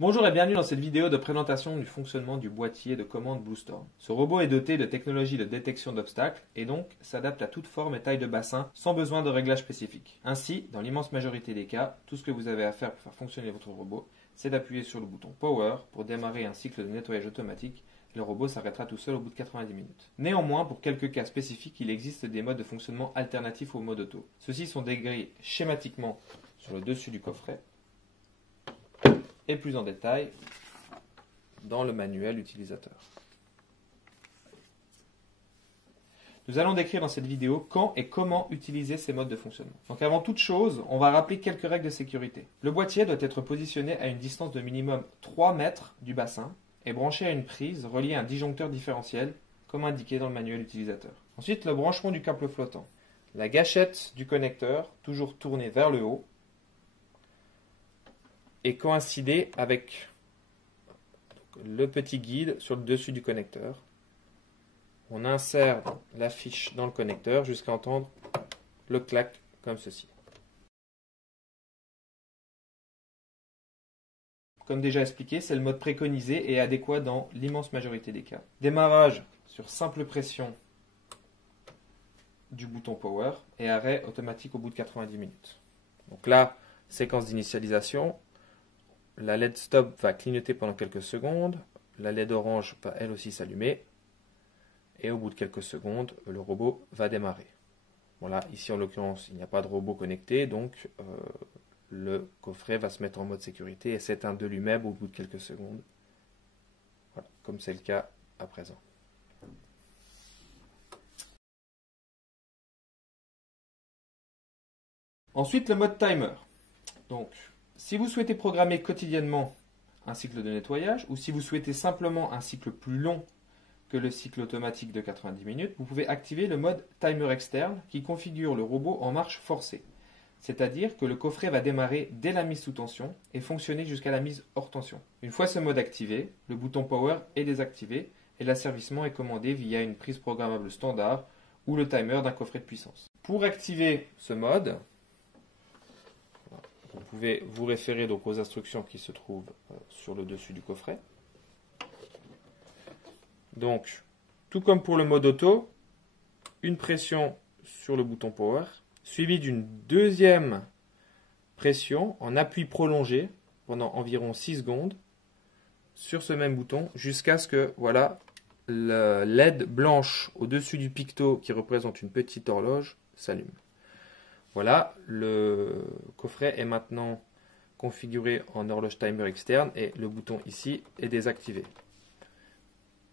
Bonjour et bienvenue dans cette vidéo de présentation du fonctionnement du boîtier de commande Bluestorm. Ce robot est doté de technologies de détection d'obstacles et donc s'adapte à toute forme et taille de bassin sans besoin de réglage spécifique. Ainsi, dans l'immense majorité des cas, tout ce que vous avez à faire pour faire fonctionner votre robot, c'est d'appuyer sur le bouton Power pour démarrer un cycle de nettoyage automatique. Le robot s'arrêtera tout seul au bout de 90 minutes. Néanmoins, pour quelques cas spécifiques, il existe des modes de fonctionnement alternatifs au mode auto. Ceux-ci sont décrits schématiquement sur le dessus du coffret et plus en détail dans le manuel utilisateur. Nous allons décrire dans cette vidéo quand et comment utiliser ces modes de fonctionnement. Donc avant toute chose, on va rappeler quelques règles de sécurité. Le boîtier doit être positionné à une distance de minimum 3 mètres du bassin et branché à une prise reliée à un disjoncteur différentiel, comme indiqué dans le manuel utilisateur. Ensuite, le branchement du câble flottant. La gâchette du connecteur, toujours tournée vers le haut, et coïncider avec le petit guide sur le dessus du connecteur. On insère la fiche dans le connecteur jusqu'à entendre le clac comme ceci. Comme déjà expliqué, c'est le mode préconisé et adéquat dans l'immense majorité des cas. Démarrage sur simple pression du bouton Power et arrêt automatique au bout de 90 minutes. Donc là, séquence d'initialisation. La LED stop va clignoter pendant quelques secondes. La LED orange va elle aussi s'allumer. Et au bout de quelques secondes, le robot va démarrer. Voilà, ici en l'occurrence, il n'y a pas de robot connecté, donc le coffret va se mettre en mode sécurité et s'éteindre de lui-même au bout de quelques secondes. Voilà, comme c'est le cas à présent. Ensuite, le mode timer. Donc, si vous souhaitez programmer quotidiennement un cycle de nettoyage ou si vous souhaitez simplement un cycle plus long que le cycle automatique de 90 minutes, vous pouvez activer le mode timer externe qui configure le robot en marche forcée. C'est-à-dire que le coffret va démarrer dès la mise sous tension et fonctionner jusqu'à la mise hors tension. Une fois ce mode activé, le bouton Power est désactivé et l'asservissement est commandé via une prise programmable standard ou le timer d'un coffret de puissance. Pour activer ce mode, vous pouvez vous référer donc aux instructions qui se trouvent sur le dessus du coffret. Donc, tout comme pour le mode auto, une pression sur le bouton Power, suivie d'une deuxième pression en appui prolongé pendant environ 6 secondes sur ce même bouton jusqu'à ce que voilà, la LED blanche au-dessus du picto qui représente une petite horloge s'allume. Voilà, le coffret est maintenant configuré en horloge timer externe et le bouton ici est désactivé.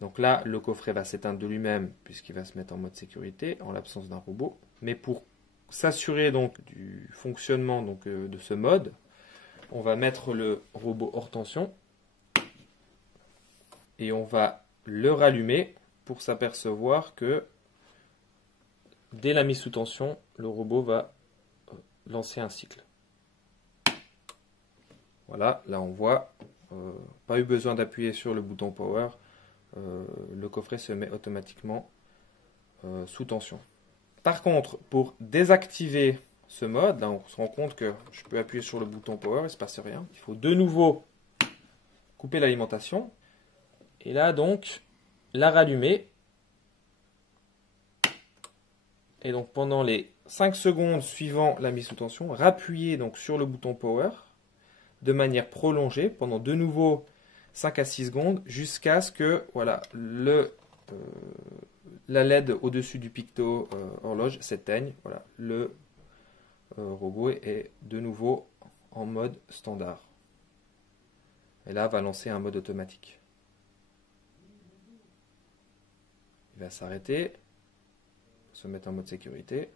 Donc là, le coffret va s'éteindre de lui-même puisqu'il va se mettre en mode sécurité en l'absence d'un robot. Mais pour s'assurer donc du fonctionnement de ce mode, on va mettre le robot hors tension et on va le rallumer pour s'apercevoir que dès la mise sous tension, le robot va lancer un cycle. Voilà, là on voit, pas eu besoin d'appuyer sur le bouton Power, le coffret se met automatiquement sous tension. Par contre, pour désactiver ce mode, là on se rend compte que je peux appuyer sur le bouton Power, il ne se passe rien. Il faut de nouveau couper l'alimentation et là donc la rallumer. Et donc pendant les 5 secondes suivant la mise sous tension, rappuyez donc sur le bouton Power de manière prolongée pendant de nouveau 5 à 6 secondes jusqu'à ce que voilà, la LED au-dessus du picto horloge s'éteigne. Voilà, le robot est de nouveau en mode standard. Et là, va lancer un mode automatique. Il va s'arrêter, se mettre en mode sécurité.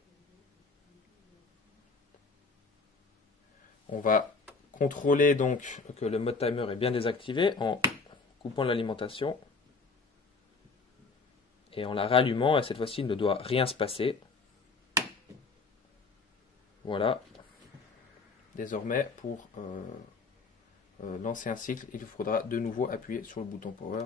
On va contrôler donc que le mode timer est bien désactivé en coupant l'alimentation et en la rallumant, et cette fois-ci il ne doit rien se passer. Voilà. Désormais pour lancer un cycle, il faudra de nouveau appuyer sur le bouton Power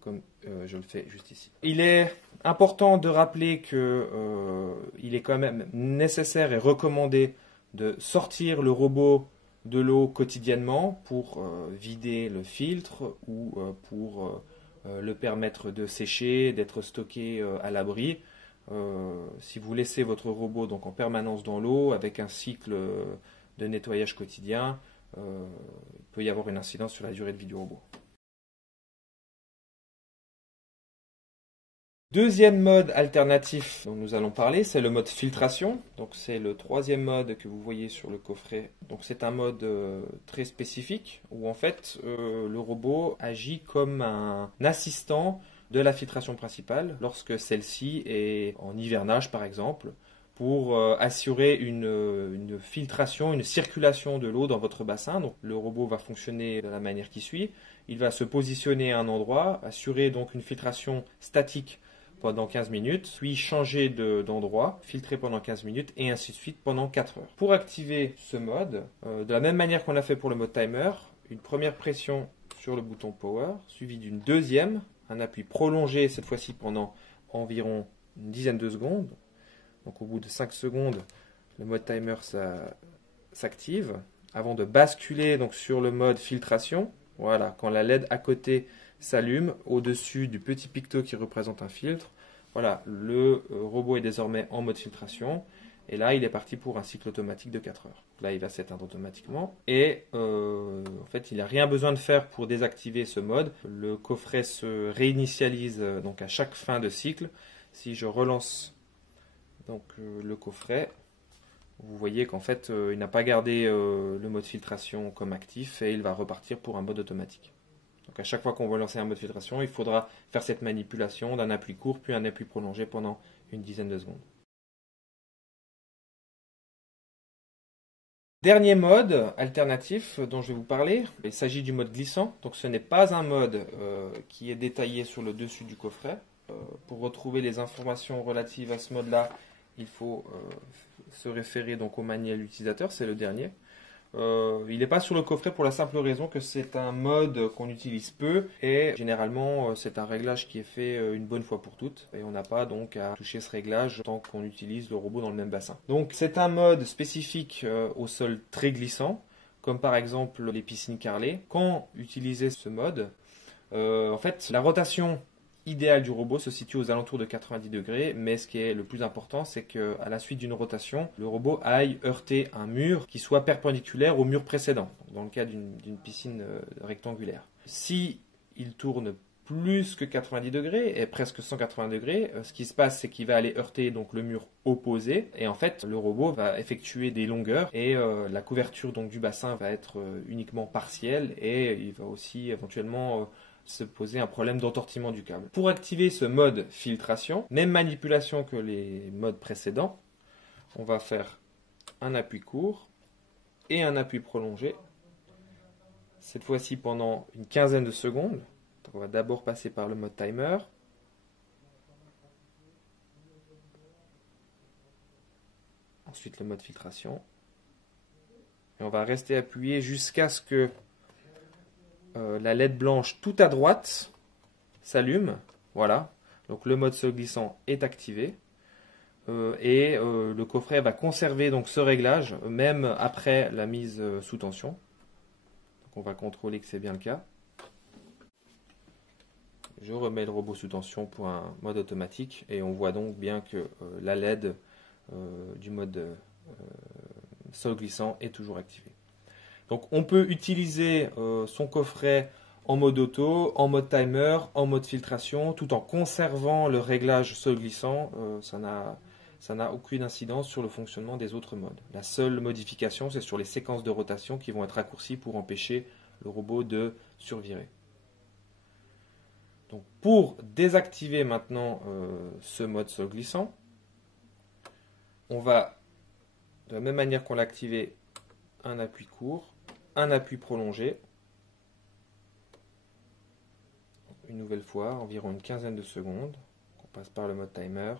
comme je le fais juste ici. Il est important de rappeler que il est quand même nécessaire et recommandé de sortir le robot de l'eau quotidiennement pour vider le filtre ou pour le permettre de sécher, d'être stocké à l'abri. Si vous laissez votre robot donc en permanence dans l'eau avec un cycle de nettoyage quotidien, il peut y avoir une incidence sur la durée de vie du robot. Deuxième mode alternatif dont nous allons parler, c'est le mode filtration. Donc c'est le troisième mode que vous voyez sur le coffret. Donc c'est un mode très spécifique où en fait le robot agit comme un assistant de la filtration principale lorsque celle-ci est en hivernage par exemple, pour assurer une filtration, une circulation de l'eau dans votre bassin. Donc le robot va fonctionner de la manière qui suit. Il va se positionner à un endroit, assurer donc une filtration statique pendant 15 minutes, puis changer d'endroit, filtrer pendant 15 minutes et ainsi de suite pendant 4 heures. Pour activer ce mode, de la même manière qu'on l'a fait pour le mode timer, une première pression sur le bouton power, suivie d'une deuxième, un appui prolongé cette fois-ci pendant environ une dizaine de secondes. Donc au bout de 5 secondes, le mode timer s'active avant de basculer donc sur le mode filtration. Voilà, quand la LED à côté s'allume au-dessus du petit picto qui représente un filtre. Voilà, le robot est désormais en mode filtration. Et là, il est parti pour un cycle automatique de 4 heures. Là, il va s'éteindre automatiquement. Et en fait, il n'a rien besoin de faire pour désactiver ce mode. Le coffret se réinitialise donc à chaque fin de cycle. Si je relance donc, le coffret, vous voyez qu'en fait, il n'a pas gardé le mode filtration comme actif et il va repartir pour un mode automatique. Donc à chaque fois qu'on va lancer un mode filtration, il faudra faire cette manipulation d'un appui court puis un appui prolongé pendant une dizaine de secondes. Dernier mode alternatif dont je vais vous parler, il s'agit du mode glissant. Donc ce n'est pas un mode qui est détaillé sur le dessus du coffret. Pour retrouver les informations relatives à ce mode-là, il faut se référer donc au manuel utilisateur, c'est le dernier. Il n'est pas sur le coffret pour la simple raison que c'est un mode qu'on utilise peu et généralement c'est un réglage qui est fait une bonne fois pour toutes et on n'a pas donc à toucher ce réglage tant qu'on utilise le robot dans le même bassin. Donc c'est un mode spécifique au sol très glissant comme par exemple les piscines carrelées. Quand utiliser ce mode, en fait la rotation idéal du robot se situe aux alentours de 90 degrés, mais ce qui est le plus important, c'est qu'à la suite d'une rotation, le robot aille heurter un mur qui soit perpendiculaire au mur précédent, dans le cas d'une piscine rectangulaire. Si il tourne plus que 90 degrés et presque 180 degrés, ce qui se passe, c'est qu'il va aller heurter donc le mur opposé et en fait le robot va effectuer des longueurs et la couverture donc du bassin va être uniquement partielle et il va aussi éventuellement se poser un problème d'entortillement du câble. Pour activer ce mode filtration, même manipulation que les modes précédents, on va faire un appui court et un appui prolongé, cette fois-ci pendant une quinzaine de secondes. Donc on va d'abord passer par le mode timer. Ensuite le mode filtration. Et on va rester appuyé jusqu'à ce que la LED blanche tout à droite s'allume. Voilà. Donc le mode sol glissant est activé. Et le coffret va conserver donc ce réglage même après la mise sous tension. Donc on va contrôler que c'est bien le cas. Je remets le robot sous tension pour un mode automatique et on voit donc bien que la LED du mode sol glissant est toujours activée. Donc on peut utiliser son coffret en mode auto, en mode timer, en mode filtration, tout en conservant le réglage sol glissant. Ça n'a aucune incidence sur le fonctionnement des autres modes. La seule modification, c'est sur les séquences de rotation qui vont être raccourcies pour empêcher le robot de survirer. Donc pour désactiver maintenant ce mode sol glissant, on va, de la même manière qu'on l'a activé, un appui court, un appui prolongé, une nouvelle fois, environ une quinzaine de secondes. On passe par le mode timer,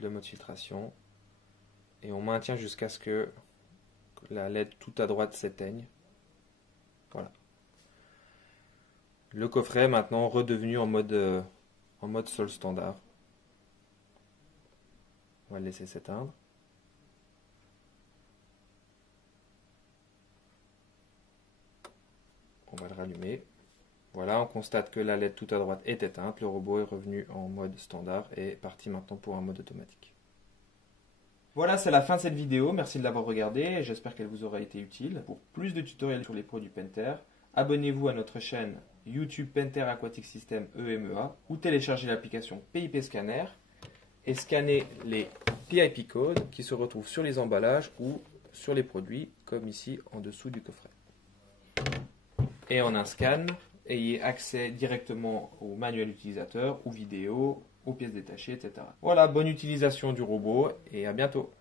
le mode filtration, et on maintient jusqu'à ce que la LED tout à droite s'éteigne. Voilà. Le coffret est maintenant redevenu en mode sol standard. On va le laisser s'éteindre. rallumer. Voilà, on constate que la LED tout à droite est éteinte. Le robot est revenu en mode standard et est parti maintenant pour un mode automatique. Voilà, c'est la fin de cette vidéo. Merci de l'avoir regardée. J'espère qu'elle vous aura été utile. Pour plus de tutoriels sur les produits Pentair, abonnez-vous à notre chaîne YouTube Pentair Aquatic System EMEA ou téléchargez l'application PIP Scanner et scannez les PIP codes qui se retrouvent sur les emballages ou sur les produits, comme ici en dessous du coffret. Et en un scan, ayez accès directement au manuel utilisateur, aux vidéos, aux pièces détachées, etc. Voilà, bonne utilisation du robot et à bientôt.